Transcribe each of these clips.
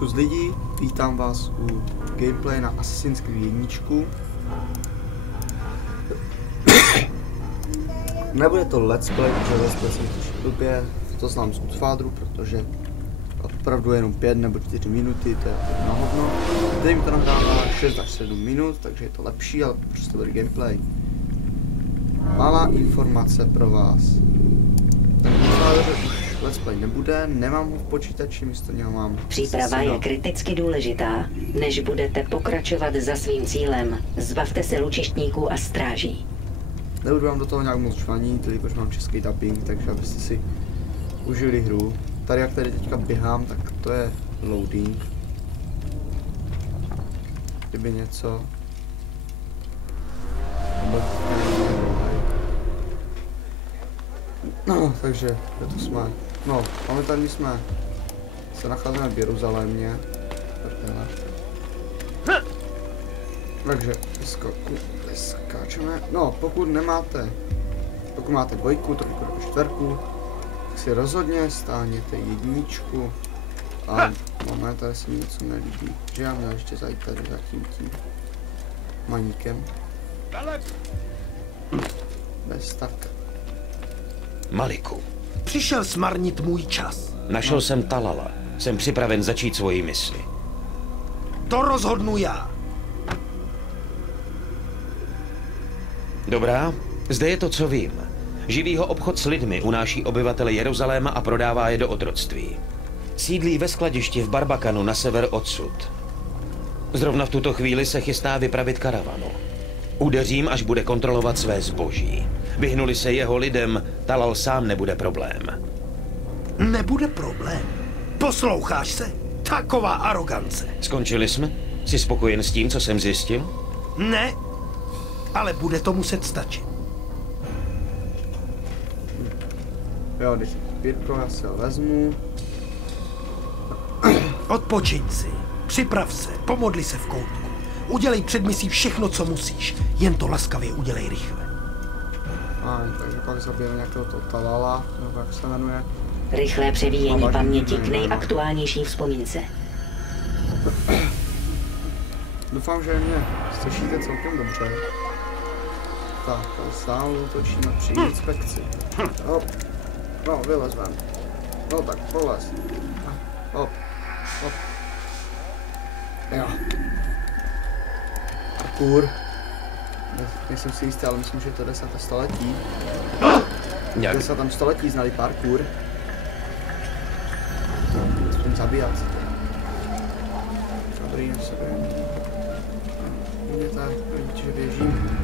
Čus lidi, vítám vás u gameplay na Assassin's Creed 1. Nebude to let's play, protože let's play jsem v době, to znám z Godfatheru, protože opravdu jenom 5 nebo 4 minuty, to je na hovno. Teď mi to nahrává 6 až 7 minut, takže je to lepší, ale prostě bude gameplay. Malá informace pro vás. Ten Godfather už let's play nebude, nemám ho v počítači, místo něho mám... Příprava je kriticky důležitá. Než budete pokračovat za svým cílem, zbavte se lučištníků a stráží. Nebudu vám do toho nějak moc žvanit, jelikož mám český dubbing, takže abyste si užili hru. Tady jak tady teďka běhám, tak to je loading. Kdyby něco... No, takže, kde to jsme? No, momentálně jsme se nacházíme v Jeruzalémě. Takže, skáčeme. No, pokud máte dvojku, trojku nebo čtverku, tak si rozhodně stáhněte jedničku. A momentálně se mi něco nelíbí, že já měl ještě zajít tady za tím maníkem. Bez tak. Maliku. Přišel zmarnit můj čas. Našel jsem Talala. Jsem připraven začít svoji misi. To rozhodnu já. Dobrá, zde je to, co vím. Živý ho obchod s lidmi unáší obyvatele Jeruzaléma a prodává je do otroctví. Sídlí ve skladišti v Barbakanu na sever odsud. Zrovna v tuto chvíli se chystá vypravit karavanu. Udeřím, až bude kontrolovat své zboží. Vyhnuli se jeho lidem, Talal sám nebude problém. Nebude problém. Posloucháš se? Taková arogance. Skončili jsme? Jsi spokojen s tím, co jsem zjistil? Ne, ale bude to muset stačit. Jo, když Pírko, já si ho vezmu. Odpočiň si, připrav se, pomodli se v koutku. Udělej před misí všechno, co musíš. Jen to laskavě udělej rychle. Takže pak zabijeme nějakého toho Talala, nebo jak se jmenuje. Rychlé převíjení paměti k nejaktuálnější vzpomínce. Doufám, že mě slyšíte celkem dobře. Tak, tady sám útočíme při inspekci. Hop. No, vylez ven. No tak, polez. Hop. Hop. Jo. Parkour. Nejsem si jistý, ale myslím, že je to 10. století. V 10. století znali parkour. Aspoň zabíjat. Dobrý, na sebe. Vidíte, vidíte, že běžím.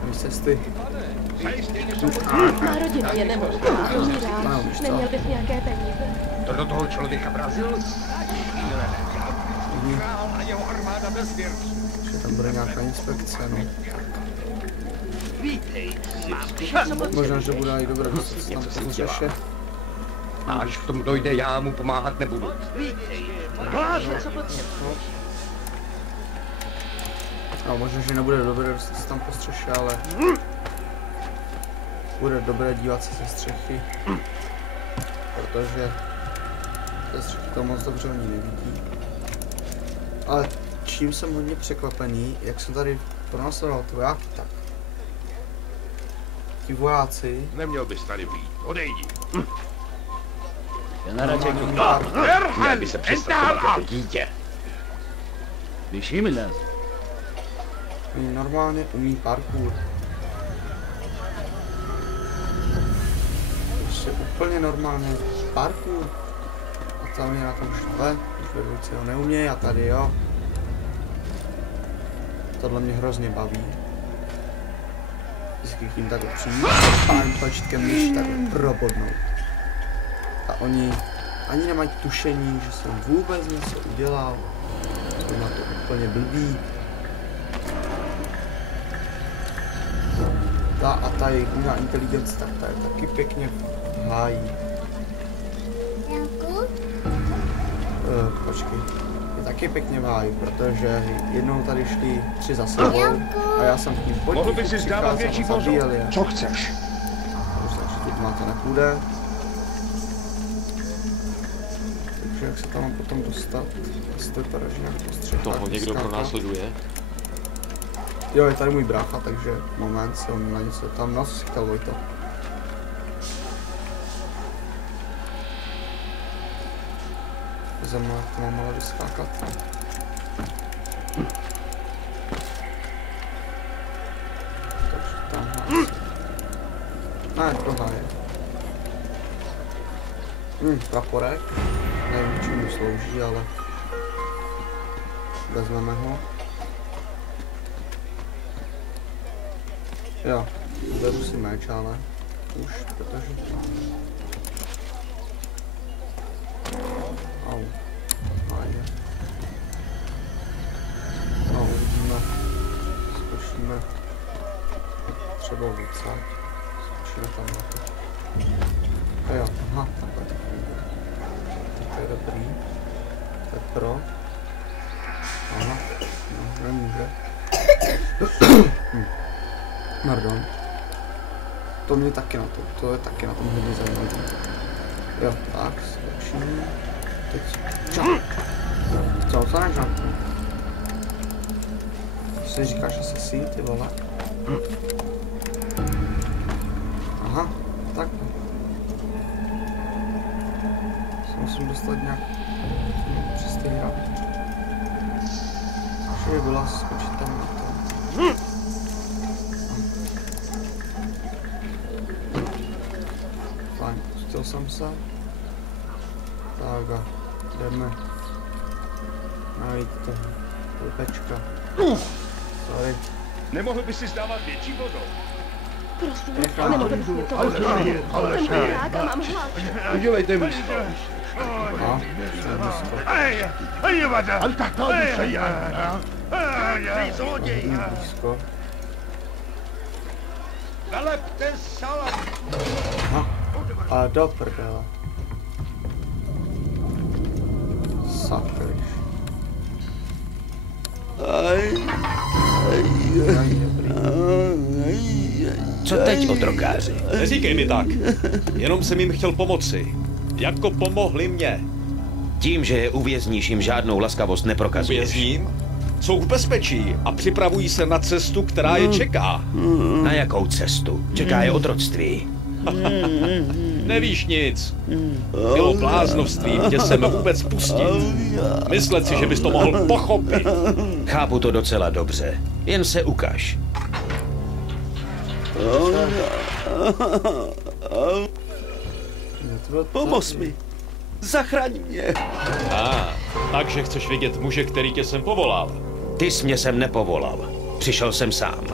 Tady cesty. Má rodina je nemocná, umírá. Neměl bys nějaké peníze? To do toho člověka Brazil? Král a jeho armáda bez věrců. Že tam bude nějaká inspekce, no. Možná, že bude i dobré, že se tam pozřeše. A až k tomu dojde, já mu pomáhat nebudu. No, možná, že nebude dobré, že se tam postřeše, ale bude dobré dívat se ze střechy, protože ze střechy to moc dobře oni nevidí. Ale čím jsem hodně překvapený, jak jsem tady pronásledoval ty vojáky, tak ti vojáci... Neměl bys tady být, odejdi. Já naradě Měl by se přestat chovat jako dítě. Vyšíme nás. Oni normálně umí parkour. Prostě úplně normálně parkour. A tam je na tom štve, už vedoucí ho neumějí a tady jo. Tohle mě hrozně baví. Vždycky k ním takhle přijít a pár pačítkem myši takhle probodnout. A oni ani nemají tušení, že jsem vůbec něco udělal. Jsou na to úplně blbý. Ta jejich umělá inteligence, tak ta je taky pěkně v háji. Počkej. Je taky pěkně v háji, protože jednou tady šli 3 za sebou a já jsem k ním Mohl by si zdávat větší pozor. Co chceš? Takže teď má to nepůjde. Takže jak se tam mám potom dostat? Jestli to že nějak postřed. Toho někdo pronásleduje? Jo, je tady můj brácha, takže moment, se on na něco tam, no co si chtěl, Vojto? Za mnou, jak to mám ale vyskákat. Takže tam ne, tohle je. Praporek. Nevím, k čemu slouží, ale vezmeme ho. Jo, vezmu si meč, ale už, protože... Au, fajně. No, uvidíme. Zkoušíme třeba vycát. Zkoušíme tam na to. A jo, aha, takhle to funguje. To je dobrý. To je pro. Aha, no, nemůže. Pardon. To mě taky na to je taky na tom hodně zajímavé. Jo, tak, začni. Teď. Co to nežádný? Si říkáš, že jsi ty vole? Aha, tak. Se musím dostat nějak přes ty hra. Že by byla skočit tam na to. Fajn, pustil jsem se. Tak a jdeme najít to blbečka. Sorry. Nemohl by si zdávat větší vodou? Prosím, nemohl bys mě to udělat. Jsem chudák a mám hlad. Udělejte místo. No, blízko. Blízko. Nalepte salat. No, a do prdele. Sakryš. Co teď, otrokáři? Neříkej mi tak. Jenom jsem jim chtěl pomoci. Jako pomohli mě. Tím, že je uvězníš, jim žádnou laskavost neprokazuješ. Vězním? Jsou v bezpečí a připravují se na cestu, která je čeká. Na jakou cestu? Čeká je otroctví. Nevíš nic. Bylo bláznovství tě sem vůbec pustit. Myslet si, že bys to mohl pochopit. Chápu to docela dobře. Jen se ukaž. Pomoz mi. Zachraň mě. Takže chceš vidět muže, který tě sem povolal. Ty jsi mě sem nepovolal. Přišel jsem sám.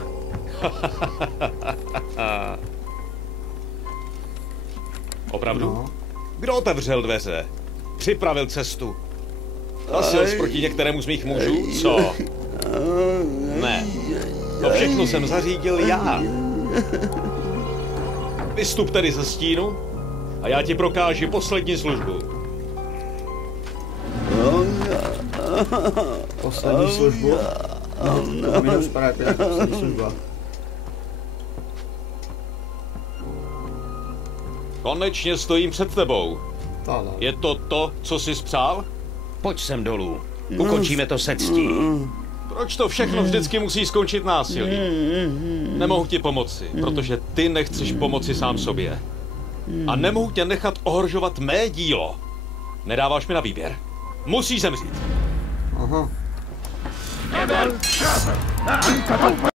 Opravdu? No. Kdo otevřel dveře? Připravil cestu? Nasil jsi proti některému z mých mužů? Co? Ne. To všechno jsem zařídil já. Vystup tedy ze stínu a já ti prokáži poslední službu. Poslední službu? No, mi neuspělá jako poslední služba. Konečně stojím před tebou. Tále. Je to to, co jsi spřál? Pojď sem dolů. Ukončíme to se ctí. Proč to všechno vždycky musí skončit násilí? Nemohu ti pomoci, protože ty nechceš pomoci sám sobě. A nemohu tě nechat ohrožovat mé dílo. Nedáváš mi na výběr. Musíš zemřít. Aha.